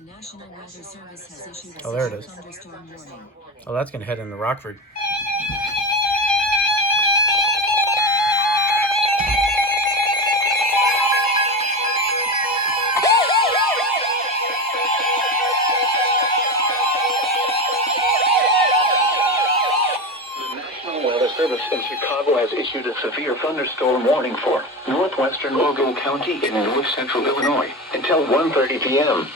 The National Weather Service has issued a there it is. thunderstorm warning. Oh, that's going to head into Rockford. Service in Chicago has issued a severe thunderstorm warning for northwestern Ogle County in north central Illinois until 1:30 p.m.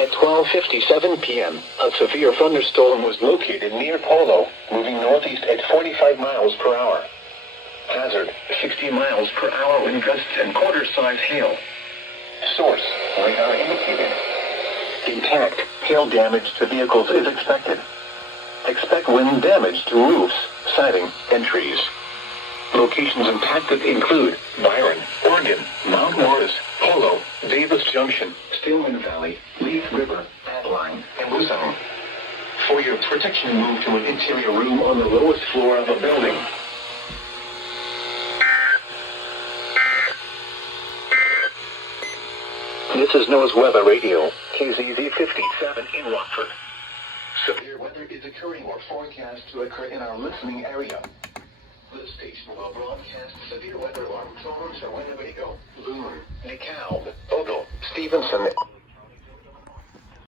At 12:57 p.m., a severe thunderstorm was located near Polo, moving northeast at 45 miles per hour. Hazard, 60 miles per hour wind gusts and quarter-size hail. Source, radar indicated. Intact, hail damage to vehicles is expected. Expect wind damage to roofs, siding, and trees. Locations impacted include Byron, Oregon, Mount Morris, Polo, Davis Junction, Stillman Valley, Leaf River, Adeline, and Luzon. For your protection, move to an interior room on the lowest floor of a building. This is Noaa's Weather Radio, KZZ 57 in Rockford. Severe weather is occurring or forecast to occur in our listening area. The station will broadcast severe weather alarm tones for Winnebago, Boone, DeKalb, Ogle, Stevenson,